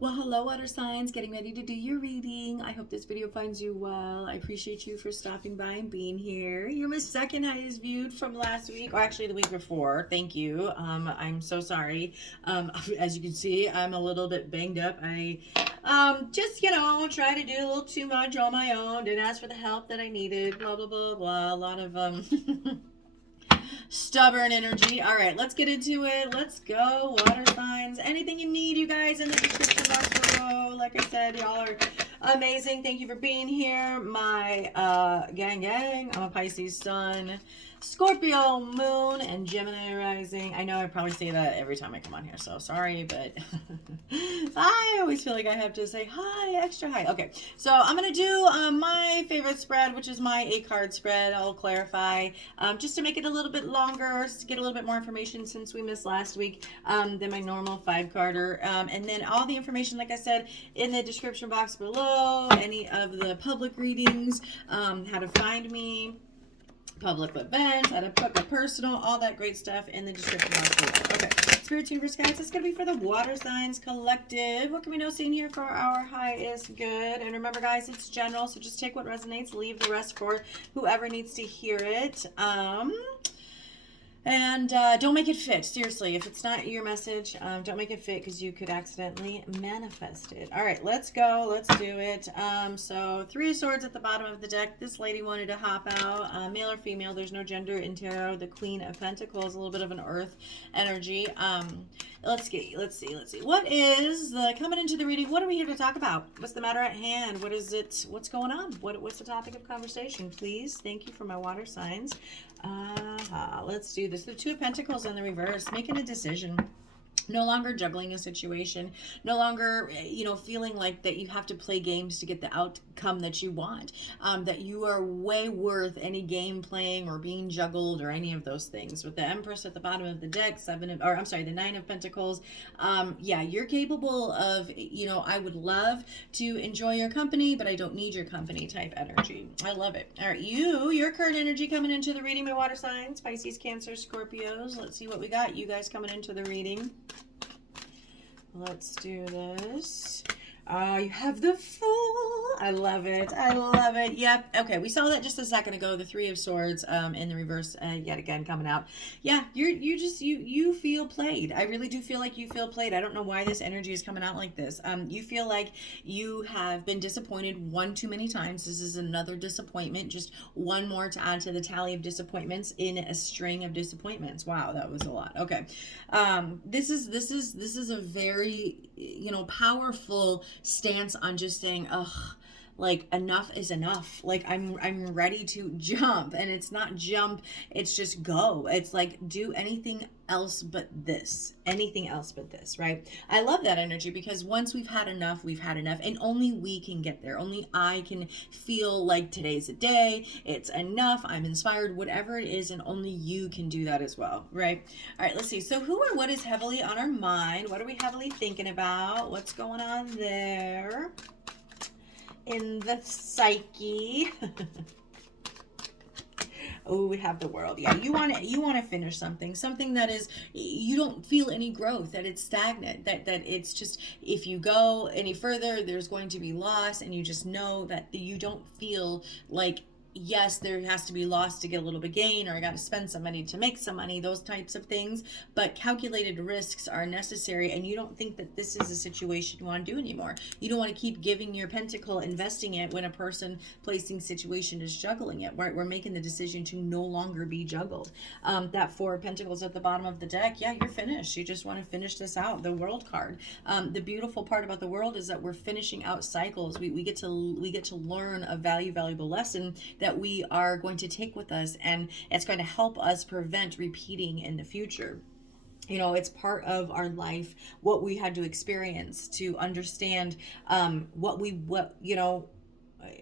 Well, hello, water signs. Getting ready to do your reading. I hope this video finds you well. I appreciate you for stopping by and being here. You're my second highest viewed from last week, or actually the week before. Thank you. I'm so sorry. As you can see, I'm a little bit banged up. I just, try to do a little too much on my own. Didn't ask for the help that I needed. Blah, blah, blah, blah. A lot of stubborn energy. All right, let's get into it. Let's go. Water signs. Anything you need, you guys, in the description box below. Like I said, y'all are amazing. Thank you for being here. My gang. I'm a Pisces sun, Scorpio moon, and Gemini rising. I know I probably say that every time I come on here, so sorry, but I always feel like I have to say hi, extra hi. Okay, so I'm going to do my favorite spread, which is my 8-card spread. I'll clarify just to make it a little bit longer, to get a little bit more information since we missed last week than my normal 5-carder. And then all the information, like I said, in the description box below, any of the public readings, how to find me, public events, how to book a personal, all that great stuff in the description box below. Okay, Spirit, Universe, guys, it's going to be for the Water Signs Collective. What can we know seen here for our highest good? And remember, guys, it's general, so just take what resonates, leave the rest for whoever needs to hear it. And don't make it fit. Seriously, if it's not your message, don't make it fit because you could accidentally manifest it. All right, let's go. Let's do it. So 3 of Swords at the bottom of the deck. This lady wanted to hop out. Male or female, there's no gender in tarot. The Queen of Pentacles, a little bit of an earth energy. Let's see. What is coming into the reading? What are we here to talk about? What's the matter at hand? What is it? What's going on? What's the topic of conversation, please? Thank you for my water signs. Let's do this. The 2 of Pentacles in the reverse, making a decision. No longer juggling a situation, no longer, feeling like that you have to play games to get the outcome that you want, that you are way worth any game playing or being juggled or any of those things. With the Empress at the bottom of the deck, the 9 of Pentacles, yeah, you're capable of, I would love to enjoy your company, but I don't need your company type energy. I love it. All right, your current energy coming into the reading, my water signs, Pisces, Cancer, Scorpios. Let's see what we got. You guys coming into the reading. Let's do this. You have the Fool. I love it. I love it. Yep. Okay, we saw that just a second ago. The 3 of Swords in the reverse yet again coming out. Yeah, you feel played. I really do feel like you feel played. I don't know why this energy is coming out like this. You feel like you have been disappointed one too many times. This is another disappointment. Just one more to add to the tally of disappointments in a string of disappointments. Wow, that was a lot. Okay. This is a very, powerful stance on just saying, ugh, like enough is enough. Like I'm ready to jump, and it's not jump, it's just go. It's like do anything else but this, right? I love that energy because once we've had enough, and only we can get there. Only I can feel like today's a day, it's enough, I'm inspired, whatever it is, and only you can do that as well, right? All right, let's see. So who or what is heavily on our mind? What are we heavily thinking about? What's going on there in the psyche? Oh, we have the World. Yeah, you want to finish something that is, you don't feel any growth, that it's stagnant, that it's just, if you go any further, there's going to be loss, and you just know that you don't feel like, yes, there has to be loss to get a little bit gain, or I got to spend some money to make some money, those types of things. But calculated risks are necessary, and you don't think that this is a situation you want to do anymore. You don't want to keep giving your pentacle, investing it, when a person placing situation is juggling it. We're making the decision to no longer be juggled. That 4 of Pentacles at the bottom of the deck, yeah, you're finished. You just want to finish this out. The World card. The beautiful part about the World is that we're finishing out cycles. We get to learn a valuable lesson that we are going to take with us, and it's going to help us prevent repeating in the future. It's part of our life, what we had to experience to understand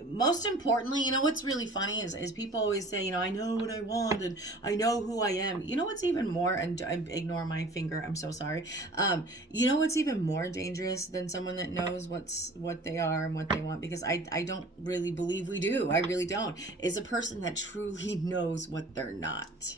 most importantly, what's really funny is people always say, I know what I want and I know who I am. What's even more, and ignore my finger, I'm so sorry. What's even more dangerous than someone that knows what they are and what they want, because I don't really believe we do. I really don't. Is a person that truly knows what they're not,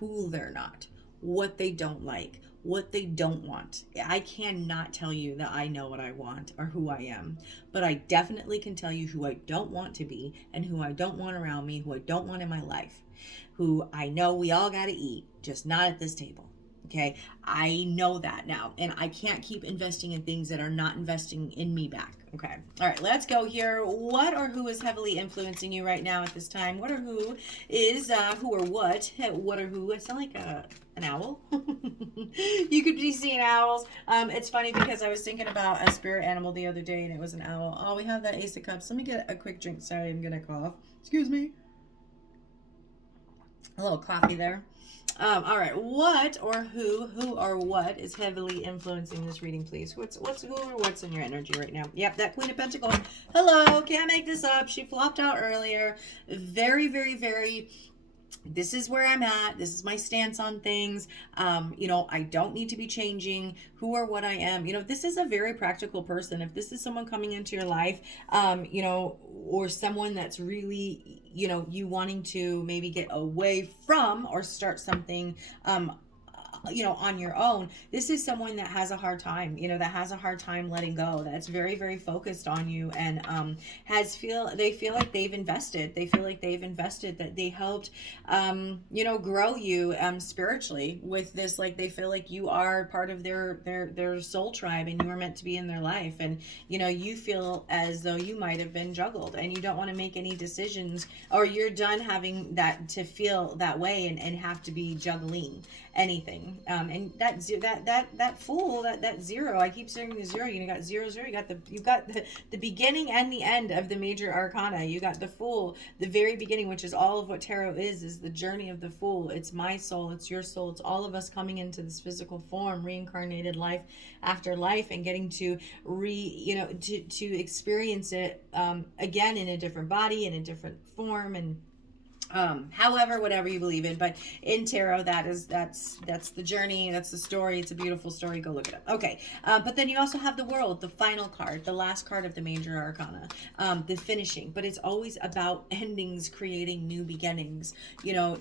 who they're not, what they don't like, what they don't want. I cannot tell you that I know what I want or who I am, but I definitely can tell you who I don't want to be and who I don't want around me, who I don't want in my life, who I know we all got to eat, just not at this table. Okay, I know that now, and I can't keep investing in things that are not investing in me back. Okay, all right, let's go here. What or who is heavily influencing you right now at this time? What or who is who or what? What or who? I sound like an owl. You could be seeing owls. It's funny because I was thinking about a spirit animal the other day, and it was an owl. Oh, we have that Ace of Cups. Let me get a quick drink. Sorry, I'm gonna cough. Excuse me. A little coffee there. All right, what or who or what is heavily influencing this reading, please? What's who or what's in your energy right now? Yep, that Queen of Pentacles. Hello, can't make this up. She flopped out earlier. Very, very, very. This is where I'm at. This is my stance on things. I don't need to be changing who or what I am. This is a very practical person. If this is someone coming into your life, or someone that's really, you wanting to maybe get away from or start something, on your own, this is someone that has a hard time, that has a hard time letting go, that's very, very focused on you, and they feel like they've invested, that they helped, grow you, spiritually with this, like they feel like you are part of their soul tribe, and you are meant to be in their life, and, you feel as though you might have been juggled, and you don't want to make any decisions, or you're done having that to feel that way and have to be juggling anything, and that fool, that zero, I keep saying the zero, you got zero, you got the beginning and the end of the major arcana. You got the fool, the very beginning, which is all of what tarot is the journey of the fool. It's my soul, it's your soul, it's all of us coming into this physical form, reincarnated life after life, and getting to to experience it again in a different body, in a different form, and however, whatever you believe in, but in tarot, that's the journey, that's the story. It's a beautiful story. Go look it up. Okay, but then you also have the World, the final card, the last card of the major arcana, the finishing. But it's always about endings, creating new beginnings.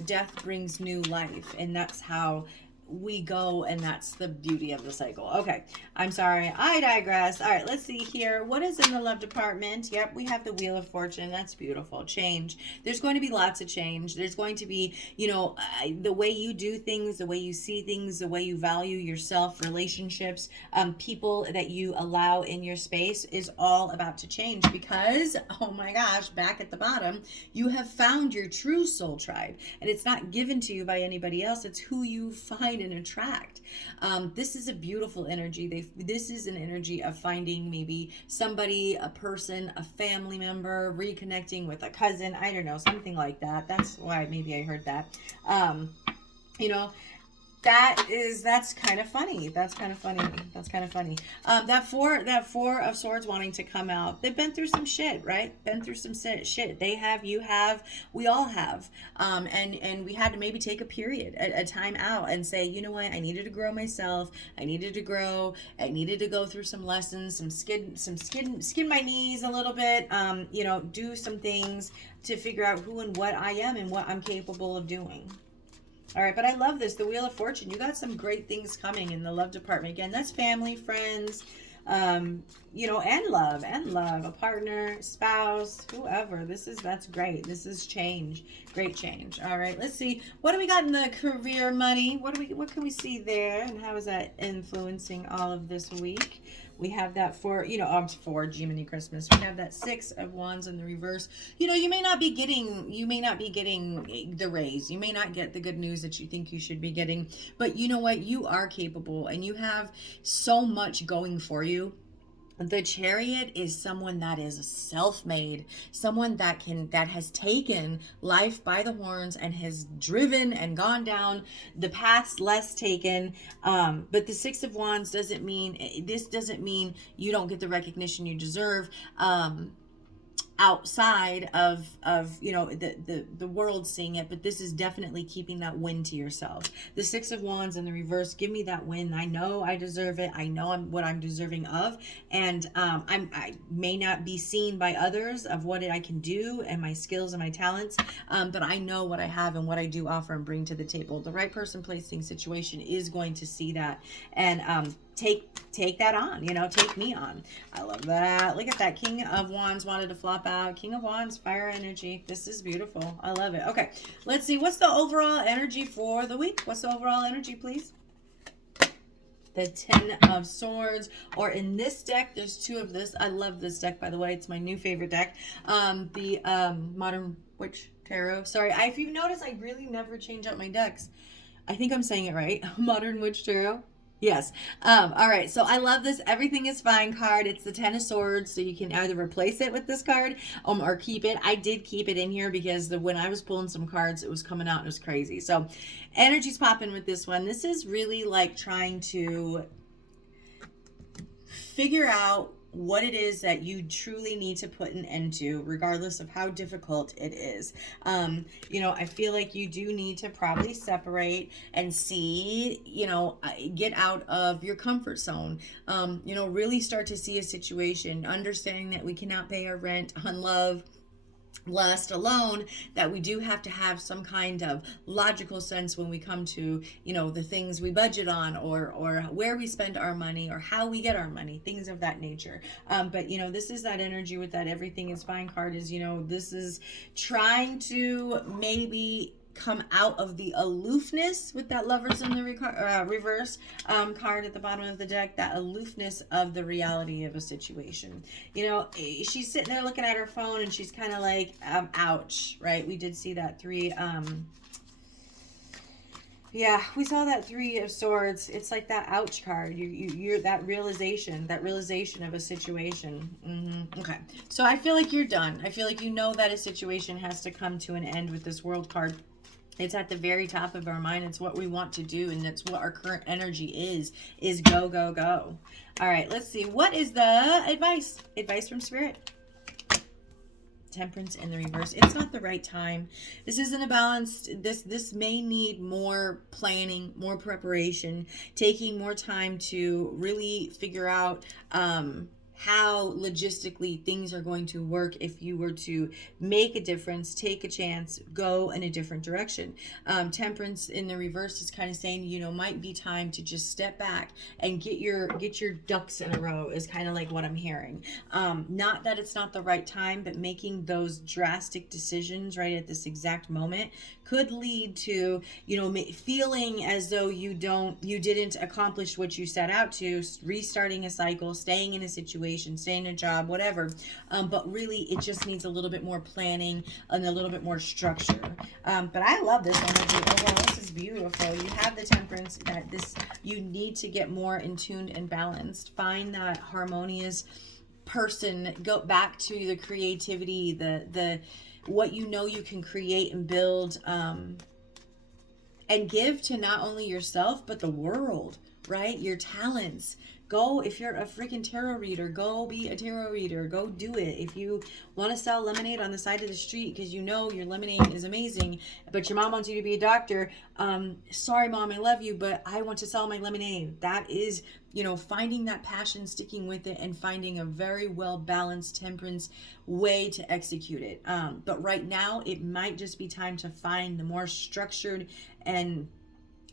Death brings new life, and that's how we go, and that's the beauty of the cycle. Okay, I'm sorry, I digress. All right, let's see here. What is in the love department? Yep, we have the Wheel of Fortune. That's beautiful. Change. There's going to be lots of change. There's going to be, the way you do things, the way you see things, the way you value yourself, relationships, people that you allow in your space is all about to change, because, oh my gosh, back at the bottom, you have found your true soul tribe, and it's not given to you by anybody else. It's who you find and attract. This is a beautiful energy. This is an energy of finding maybe somebody, a person, a family member, reconnecting with a cousin, I don't know, something like that. That's why maybe I heard that. That's kind of funny. That four of swords wanting to come out. They've been through some shit, right? Shit. They have, you have, we all have. And we had to maybe take a period, a time out, and say, you know what? I needed to grow myself. I needed to go through some lessons, skin my knees a little bit, do some things to figure out who and what I am and what I'm capable of doing. All right, but I love this, the Wheel of Fortune. You got some great things coming in the love department. Again, that's family, friends, and love, a partner, spouse, whoever. That's great. This is change, great change. All right, let's see. What do we got in the career, money? What can we see there, and how is that influencing all of this week? We have that for Jiminy Christmas. We have that Six of Wands in the reverse. You may not be getting the raise. You may not get the good news that you think you should be getting, but you know what? You are capable, and you have so much going for you. The Chariot is someone that is self-made, someone that has taken life by the horns and has driven and gone down the paths less taken. But the Six of Wands doesn't mean you don't get the recognition you deserve. outside of the world seeing it, but this is definitely keeping that win to yourself. The Six of Wands in the reverse, give me that win. I know I deserve it. I know what I'm deserving of, and I may not be seen by others of what I can do and my skills and my talents, but I know what I have and what I do offer and bring to the table. The right person, place, thing, situation is going to see that and take that on, take me on. I love that. Look at that. King of Wands wanted to flop out. King of Wands, fire energy. This is beautiful. I love it. Okay, let's see. What's the overall energy for the week? What's the overall energy, please? The Ten of Swords, or in this deck, there's two of this. I love this deck, by the way. It's my new favorite deck. The Modern Witch Tarot. Sorry, if you've noticed, I really never change up my decks. I think I'm saying it right. Modern Witch Tarot. Yes. All right. So I love this Everything is Fine card. It's the Ten of Swords. So you can either replace it with this card or keep it. I did keep it in here because when I was pulling some cards, it was coming out and it was crazy. So energy's popping with this one. This is really like trying to figure out what it is that you truly need to put an end to, regardless of how difficult it is. I feel like you do need to probably separate and see, get out of your comfort zone, really start to see a situation, understanding that we cannot pay our rent on love, lust alone, that we do have to have some kind of logical sense when we come to the things we budget on, or where we spend our money, or how we get our money, things of that nature. But this is that energy with that Everything is Fine card. Is this is trying to maybe come out of the aloofness with that Lovers in the reverse card at the bottom of the deck, that aloofness of the reality of a situation. She's sitting there looking at her phone and she's kind of like, ouch, right? We did see that three, we saw that Three of Swords. It's like that ouch card. You're that realization of a situation. Okay. So I feel like you're done. I feel like that a situation has to come to an end with this World card. It's at the very top of our mind. It's what we want to do, and that's what our current energy is go, go, go. All right, let's see. What is the advice? Advice from Spirit. Temperance in the reverse. It's not the right time. This isn't a balanced. This may need more planning, more preparation, taking more time to really figure out how logistically things are going to work if you were to make a difference, take a chance, go in a different direction. Temperance in the reverse is kind of saying, might be time to just step back and get your ducks in a row, is kind of like what I'm hearing. Not that it's not the right time, but making those drastic decisions right at this exact moment could lead to, feeling as though you didn't accomplish what you set out to, restarting a cycle, staying in a situation, staying in a job, whatever. But really, it just needs a little bit more planning and a little bit more structure. But I love this energy. Overall, this is beautiful. You have the Temperance, that you need to get more in tuned and balanced. Find that harmonious person. Go back to the creativity, the what you can create and build, and give to not only yourself but the world, right? Your talents. Go, if you're a freaking tarot reader, go be a tarot reader. Go do it. If you want to sell lemonade on the side of the street because your lemonade is amazing, but your mom wants you to be a doctor, sorry mom, I love you, but I want to sell my lemonade. That is, finding that passion, sticking with it, and finding a very well balanced temperance way to execute it. But right now, it might just be time to find the more structured and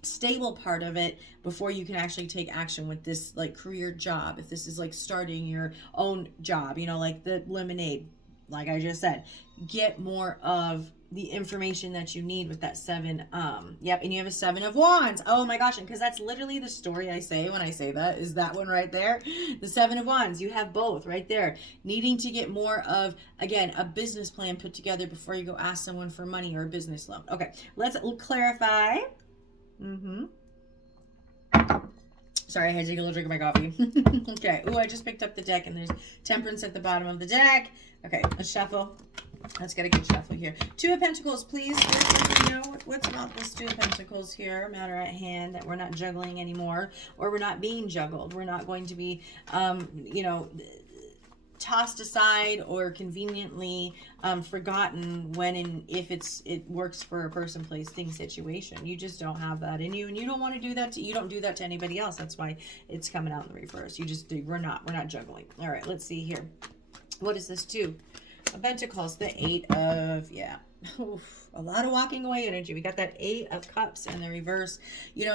stable part of it before you can actually take action with this like career job. If this is like starting your own job, like the lemonade, like I just said, get more of the information that you need with that seven. And you have a Seven of Wands. Oh my gosh. And because that's literally the story I say when I say that, is that one right there. The Seven of Wands. You have both right there. Needing to get more of, again, a business plan put together before you go ask someone for money or a business loan. Okay, let's clarify. Sorry, I had to take a little drink of my coffee. Okay. Oh, I just picked up the deck and there's Temperance at the bottom of the deck. Okay, let's shuffle. Let's get a good shuffle here. Two of Pentacles, please. What's about this Two of Pentacles here? Matter at hand, that we're not juggling anymore, or we're not being juggled. We're not going to be, tossed aside or conveniently forgotten when and if it works for a person, place, thing, situation. You just don't have that in you, and you don't want to do that. You don't do that to anybody else. That's why it's coming out in the reverse. You just do. We're not juggling. All right, let's see here. What is this too? Of Pentacles, the 8 of, yeah. Oof, a lot of walking away energy. We got that 8 of Cups in the reverse. You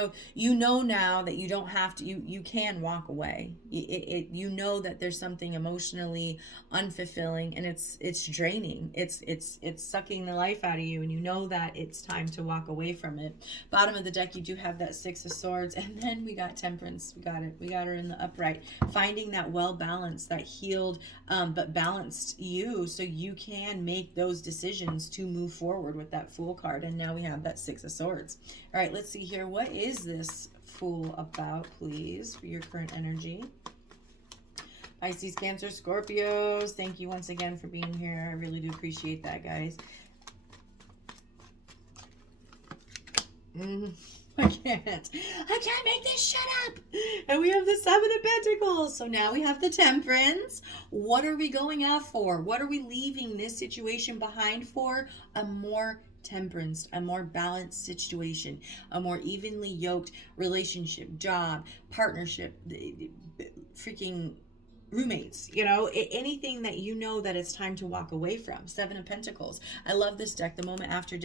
know now that you don't have to, you can walk away. You know that there's something emotionally unfulfilling, and it's draining. It's sucking the life out of you, and you know that it's time to walk away from it. Bottom of the deck, you do have that 6 of Swords, and then we got Temperance. We got it. We got her in the upright. Finding that well-balanced, that healed, but balanced you, so you can make those decisions to move forward with that Fool card. And now we have that 6 of Swords. All right, let's see here. What is this Fool about, please, for your current energy? Pisces, Cancer, Scorpios, thank you once again for being here. I really do appreciate that, guys. I can't make this shut up. And we have the 7 of Pentacles. So now we have the Temperance. What are we going out for? What are we leaving this situation behind for? A more temperance, a more balanced situation, a more evenly yoked relationship, job, partnership, freaking roommates, anything that you know that it's time to walk away from. 7 of Pentacles. I love this deck. The moment after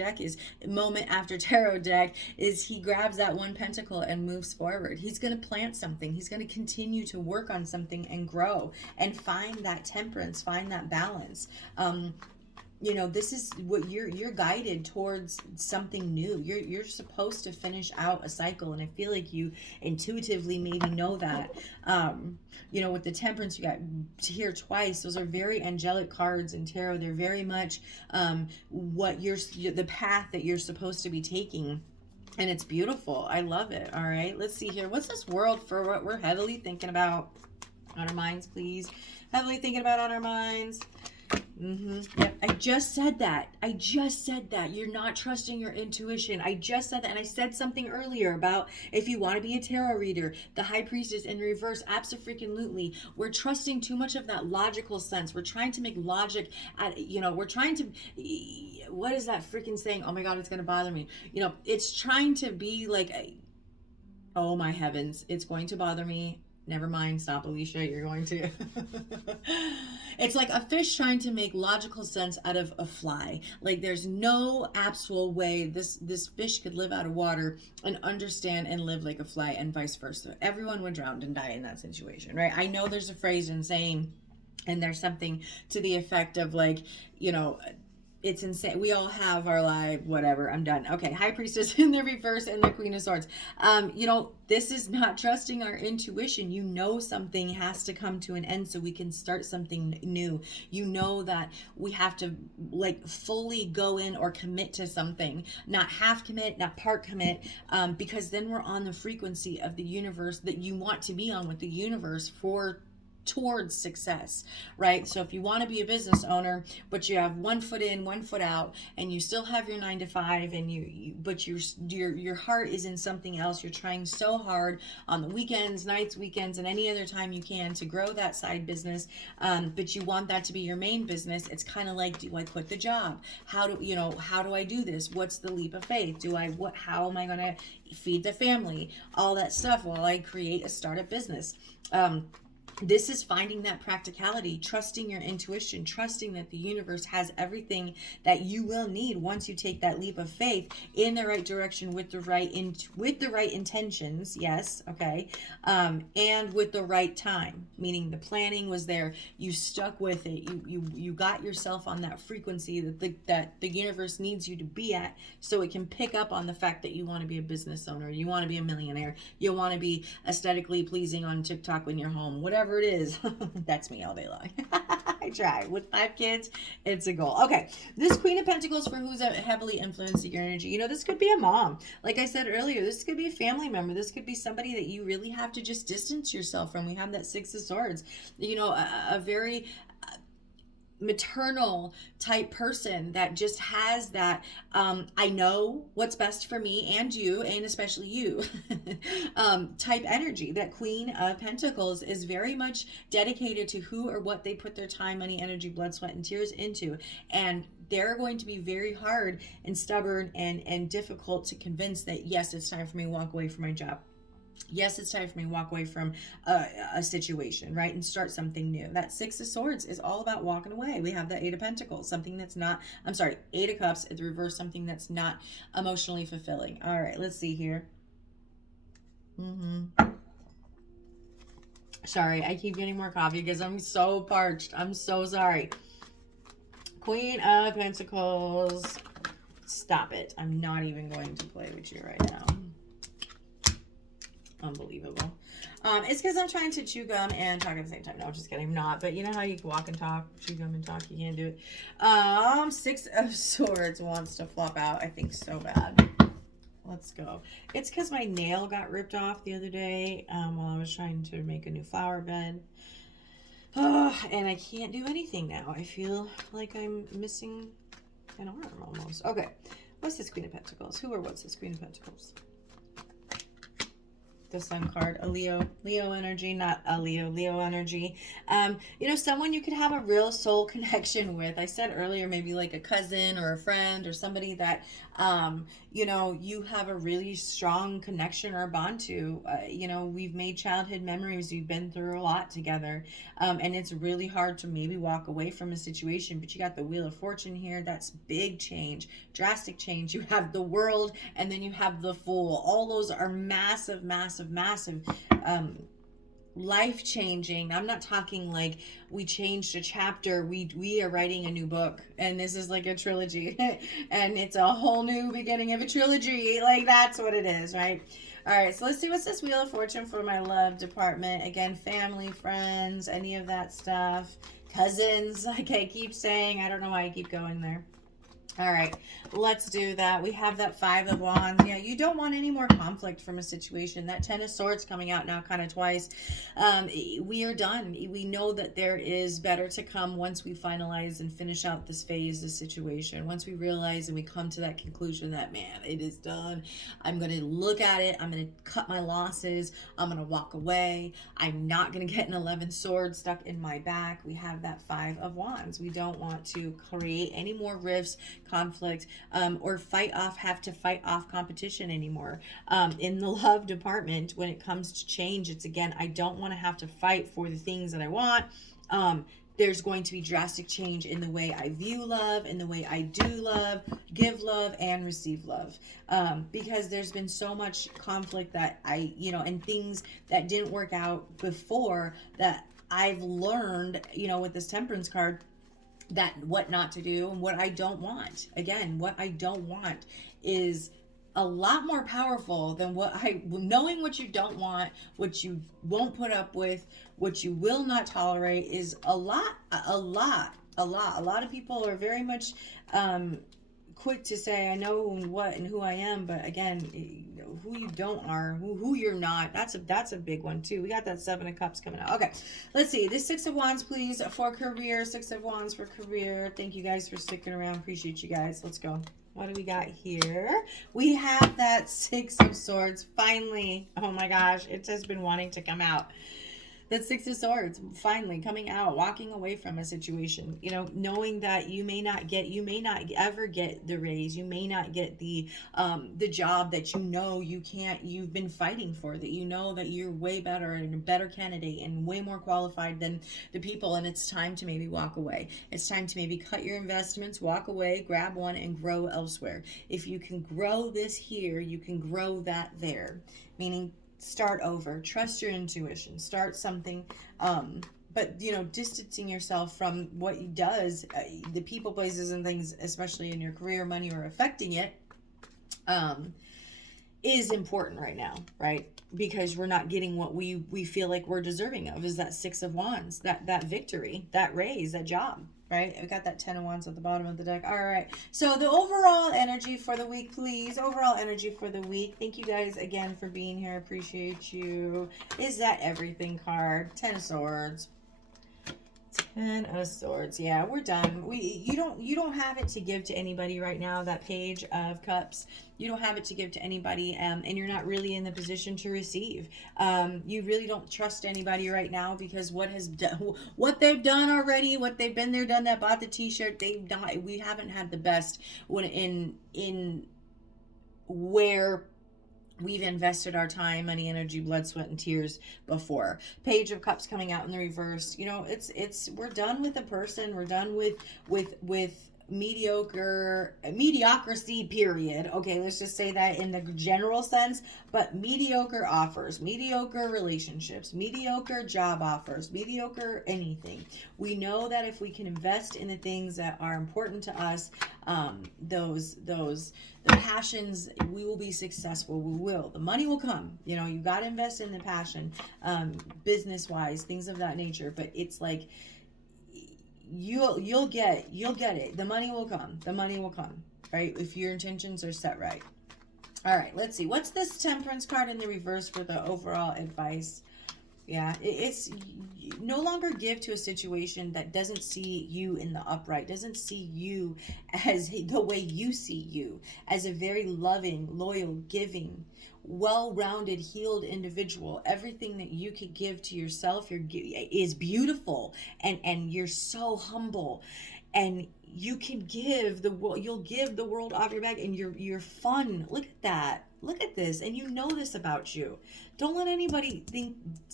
tarot deck is he grabs that 1 pentacle and moves forward. He's going to plant something. He's going to continue to work on something and grow and find that temperance, find that balance. This is what you're guided towards, something new. You're supposed to finish out a cycle, and I feel like you intuitively maybe know that. With the Temperance, you got here twice. Those are very angelic cards in tarot. They're very much the path that you're supposed to be taking. And it's beautiful. I love it. All right, let's see here. What's this world for what we're heavily thinking about on our minds, please? Heavily thinking about on our minds. Yep, I just said that. You're not trusting your intuition. I just said that, and I said something earlier about if you want to be a tarot reader, the High Priestess in reverse, absolutely. We're trusting too much of that logical sense. We're trying to make logic we're trying to, what is that freaking saying? Oh my God, it's going to bother me. It's trying to be like, oh my heavens, it's going to bother me. Never mind, stop, Alicia, you're going to. It's like a fish trying to make logical sense out of a fly. Like there's no actual way this fish could live out of water and understand and live like a fly, and vice versa. Everyone would drown and die in that situation, right? I know there's a phrase in saying, and there's something to the effect of like, it's insane. We all have our life, whatever. I'm done. Okay, High Priestess in the reverse and the Queen of Swords. This is not trusting our intuition. Something has to come to an end so we can start something new. That we have to fully go in or commit to something, not half commit, not part commit, because then we're on the frequency of the universe that you want to be on with the universe towards success, right? So if you want to be a business owner, but you have 1 foot in, 1 foot out, and you still have your 9 to 5, and but your heart is in something else. You're trying so hard on the weekends, nights, weekends, and any other time you can to grow that side business, but you want that to be your main business. It's kind of like, do I quit the job? How do I do this? What's the leap of faith? How am I going to feed the family? All that stuff while I create a startup business. This is finding that practicality, trusting your intuition, trusting that the universe has everything that you will need once you take that leap of faith in the right direction with the right intentions. Yes, okay, and with the right time, meaning the planning was there. You stuck with it. You got yourself on that frequency that the universe needs you to be at, so it can pick up on the fact that you want to be a business owner, you want to be a millionaire, you want to be aesthetically pleasing on TikTok when you're home, whatever it is. That's me all day long. I try. With 5 kids, it's a goal. Okay, this Queen of Pentacles for who's heavily influenced your energy. This could be a mom. Like I said earlier, this could be a family member. This could be somebody that you really have to just distance yourself from. We have that 6 of Swords. A very maternal type person that just has that I know what's best for me and you, and especially you, type energy. That Queen of Pentacles is very much dedicated to who or what they put their time, money, energy, blood, sweat, and tears into. And they're going to be very hard and stubborn and difficult to convince that, yes, it's time for me to walk away from my job. Yes, it's time for me to walk away from a situation, right? And start something new. That Six of Swords is all about walking away. We have the Eight of Pentacles, something that's not, I'm sorry, Eight of Cups at the reverse, something that's not emotionally fulfilling. All right, let's see here. Sorry, I keep getting more coffee because I'm so parched. I'm so sorry. Queen of Pentacles. Stop it. I'm not even going to play with you right now. Unbelievable. It's because I'm trying to chew gum and talk at the same time. No, just kidding. I'm not. But you know how you can walk and talk, chew gum and talk? You can't do it. Six of Swords wants to flop out, I think, so bad. Let's go. It's because my nail got ripped off the other day while I was trying to make a new flower bed. And I can't do anything now. I feel like I'm missing an arm almost. Okay. What's this Queen of Pentacles? Who or what's this Queen of Pentacles? The Sun card, a Leo energy, not a Leo energy. You know, someone you could have a real soul connection with. I said earlier, maybe like a cousin or a friend or somebody that, you know, you have a really strong connection or bond to. You know, we've made childhood memories. We've been through a lot together. And it's really hard to maybe walk away from a situation, but you got the Wheel of Fortune here. That's big change, drastic change. You have the World, and then you have the Fool. All those are massive, massive, massive, life-changing. I'm not talking like we changed a chapter. We are writing a new book, and this is like a trilogy, and it's a whole new beginning of a trilogy. Like, that's what it is, right? All right, so let's see what's this Wheel of Fortune for my love department. Again, family, friends, any of that stuff. Cousins, like I keep saying. I don't know why I keep going there. All right, let's do that. We have that Five of Wands. Yeah, you don't want any more conflict from a situation. That Ten of Swords coming out now kind of twice. We are done. We know that there is better to come once we finalize and finish out this phase, this situation. Once we realize and we come to that conclusion that, man, it is done. I'm going to look at it. I'm going to cut my losses. I'm going to walk away. I'm not going to get an 11 sword stuck in my back. We have that Five of Wands. We don't want to create any more rifts, conflict, or have to fight off competition anymore. In the love department, when it comes to change, it's again, I don't want to have to fight for the things that I want. There's going to be drastic change in the way I view love, in the way I do love, give love, and receive love. Because there's been so much conflict that and things that didn't work out before that I've learned, with this Temperance card, that what not to do and what I don't want. Again, what I don't want is a lot more powerful than knowing what you don't want, what you won't put up with, what you will not tolerate is a lot. A lot of people are very much quick to say, I know what and who I am, but again, who you don't are, who you're not, that's a big one too. We got that Seven of Cups coming out. Okay, let's see. This Six of Wands, please, for career. Six of Wands for career. Thank you guys for sticking around. Appreciate you guys. Let's go. What do we got here? We have that Six of Swords. Finally. Oh my gosh, it has been wanting to come out. That Six of Swords finally coming out, walking away from a situation, knowing that you may not ever get the raise, you may not get the job that you've been fighting for, that that you're way better and a better candidate and way more qualified than the people, and it's time to maybe walk away. It's time to maybe cut your investments, walk away, grab one, and grow elsewhere. If you can grow this here, you can grow that there, meaning start over, trust your intuition, start something, but distancing yourself from what does the people, places, and things, especially in your career, money, or affecting it, is important right now, right? Because we're not getting what we feel like we're deserving of, is that Six of Wands, that victory, that raise, that job, right? We got that Ten of Wands at the bottom of the deck. All right, so the overall energy for the week, please. Overall energy for the week. Thank you guys again for being here. Appreciate you. Is that Everything card? Ten of Swords. Ten of Swords. Yeah, we're done. You don't have it to give to anybody right now. That Page of Cups. You don't have it to give to anybody, and you're not really in the position to receive. You really don't trust anybody right now because what they've done already, what they've been there, done that, bought the T-shirt. They've not. We haven't had the best when in where we've invested our time, money, energy, blood, sweat, and tears before. Page of Cups coming out in the reverse. You know, we're done with a person. We're done with mediocrity, period. Okay, let's just say that in the general sense, but mediocre offers, mediocre relationships, mediocre job offers, mediocre anything. We know that if we can invest in the things that are important to us, the passions, we will be successful. We will. The money will come. You know, you got to invest in the passion, business wise, things of that nature. But it's like, you'll get it. The money will come. The money will come, right? If your intentions are set right. All right, let's see. What's this Temperance card in the reverse for the overall advice? Yeah, it's no longer give to a situation that doesn't see you in the upright, doesn't see you as the way you see you, as a very loving, loyal, giving, well-rounded, healed individual. Everything that you could give to yourself is beautiful, and you're so humble, and you can give the world. You'll give the world off your back, and you're fun. Look at that. Look at this, and you know this about you. Don't let anybody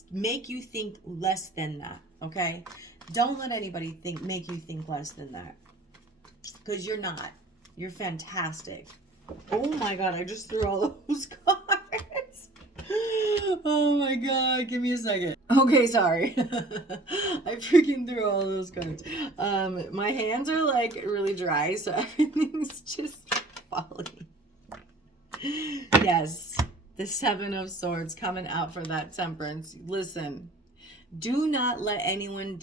make you think less than that. Okay, don't let anybody make you think less than that, because you're not. You're fantastic. Oh my God, I just threw all those cards. Oh my God, give me a second. Okay, sorry. I freaking threw all those cards. My hands are like really dry, so everything's just falling. Yes, the Seven of Swords coming out for that Temperance. Listen, do not let anyone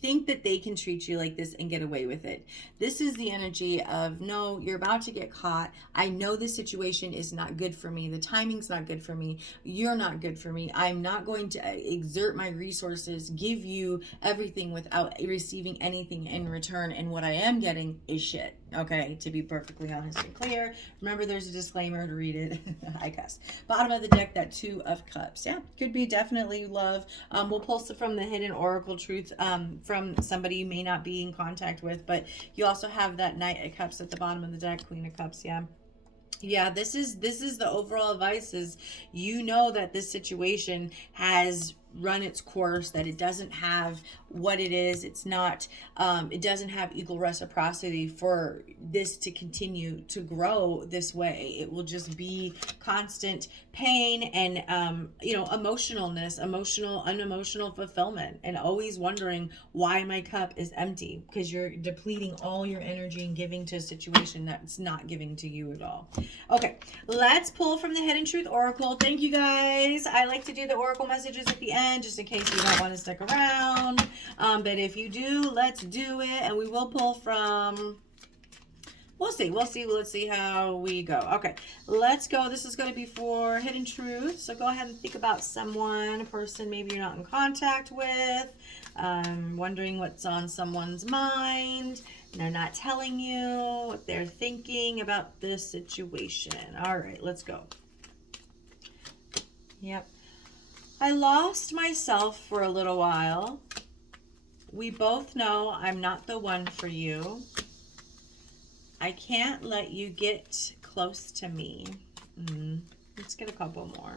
think that they can treat you like this and get away with it. This is the energy of, no, you're about to get caught. I know the situation is not good for me. The timing's not good for me. You're not good for me. I'm not going to exert my resources, give you everything without receiving anything in return. And what I am getting is shit. Okay, to be perfectly honest and clear. Remember, there's a disclaimer to read it. I cuss. Bottom of the deck, that Two of Cups. Yeah, could be definitely love. We'll pull from the hidden oracle truth from somebody you may not be in contact with, but you also have that Knight of Cups at the bottom of the deck, Queen of Cups. Yeah, this is the overall advice is, you know that this situation has run its course, that it doesn't have what it is. It's not, it doesn't have equal reciprocity for this to continue to grow this way. It will just be constant pain and, unemotional fulfillment, and always wondering why my cup is empty, because you're depleting all your energy and giving to a situation that's not giving to you at all. Okay, let's pull from the Hidden Truth Oracle. Thank you guys. I like to do the Oracle messages at the end, just in case you don't want to stick around. But if you do, let's do it. And we will pull from, we'll see. Let's see how we go. Okay, let's go. This is going to be for Hidden Truth. So go ahead and think about someone, a person maybe you're not in contact with, wondering what's on someone's mind. They're not telling you what they're thinking about this situation. All right, let's go. Yep. I lost myself for a little while. We both know I'm not the one for you. I can't let you get close to me. Let's get a couple more.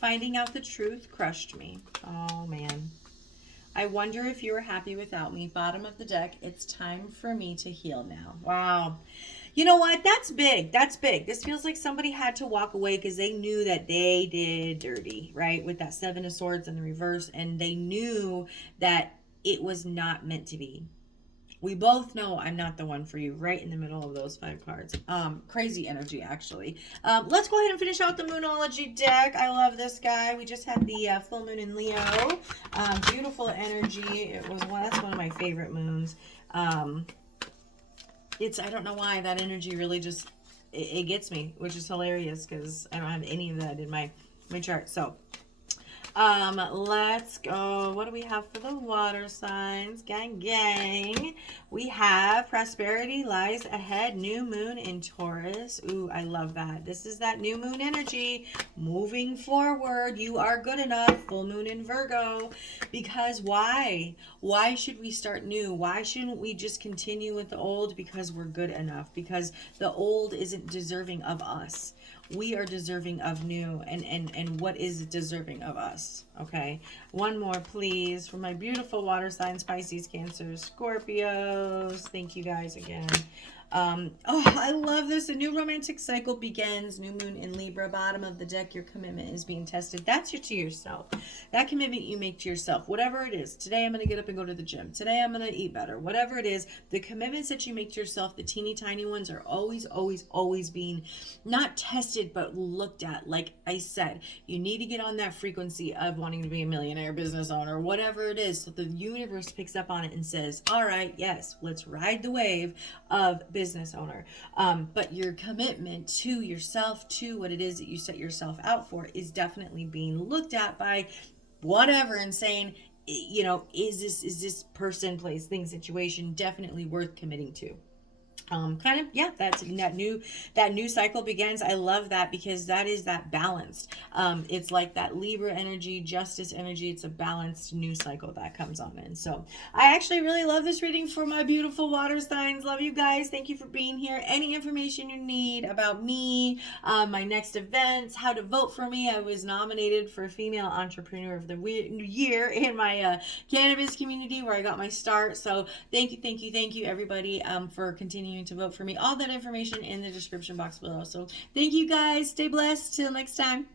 Finding out the truth crushed me. Oh, man. I wonder if you were happy without me. Bottom of the deck, it's time for me to heal now. Wow. You know what? That's big. That's big. This feels like somebody had to walk away because they knew that they did dirty, right? With that Seven of Swords in the reverse. And they knew that it was not meant to be. We both know I'm not the one for you, right in the middle of those 5 cards. Crazy energy, actually. Let's go ahead and finish out the Moonology deck. I love this guy. We just had the full moon in Leo. Beautiful energy. That's one of my favorite moons. I don't know why that energy really just, it gets me, which is hilarious because I don't have any of that in my chart. So, Let's go. What do we have for the water signs? Gang, gang. We have prosperity lies ahead. New moon in Taurus. Ooh, I love that. This is that new moon energy. Moving forward. You are good enough. Full moon in Virgo. Because why? Why should we start new? Why shouldn't we just continue with the old? Because we're good enough. Because the old isn't deserving of us. We are deserving of new, and what is deserving of us? Okay, one more please for my beautiful water signs, Pisces, Cancer, Scorpios. Thank you guys again. Oh, I love this. A new romantic cycle begins. New moon in Libra, bottom of the deck. Your commitment is being tested. That's to yourself. That commitment you make to yourself, whatever it is. Today I'm going to get up and go to the gym. Today I'm going to eat better. Whatever it is, the commitments that you make to yourself, the teeny tiny ones, are always being not tested but looked at. Like I said, you need to get on that frequency of wanting to be a millionaire, business owner, whatever it is. So the universe picks up on it and says, all right, yes, let's ride the wave of business owner. But your commitment to yourself, to what it is that you set yourself out for, is definitely being looked at by whatever and saying, you know, is this person, place, thing, situation definitely worth committing to? Kind of, yeah, that's that new cycle begins. I love that because that is that balanced. It's like that Libra energy, justice energy. It's a balanced new cycle that comes on in. So I actually really love this reading for my beautiful water signs. Love you guys. Thank you for being here. Any information you need about me, my next events, how to vote for me. I was nominated for Female Entrepreneur of the Year in my cannabis community where I got my start. So thank you everybody for continuing to vote for me. All that information in the description box below. So thank you guys. Stay blessed. Till next time.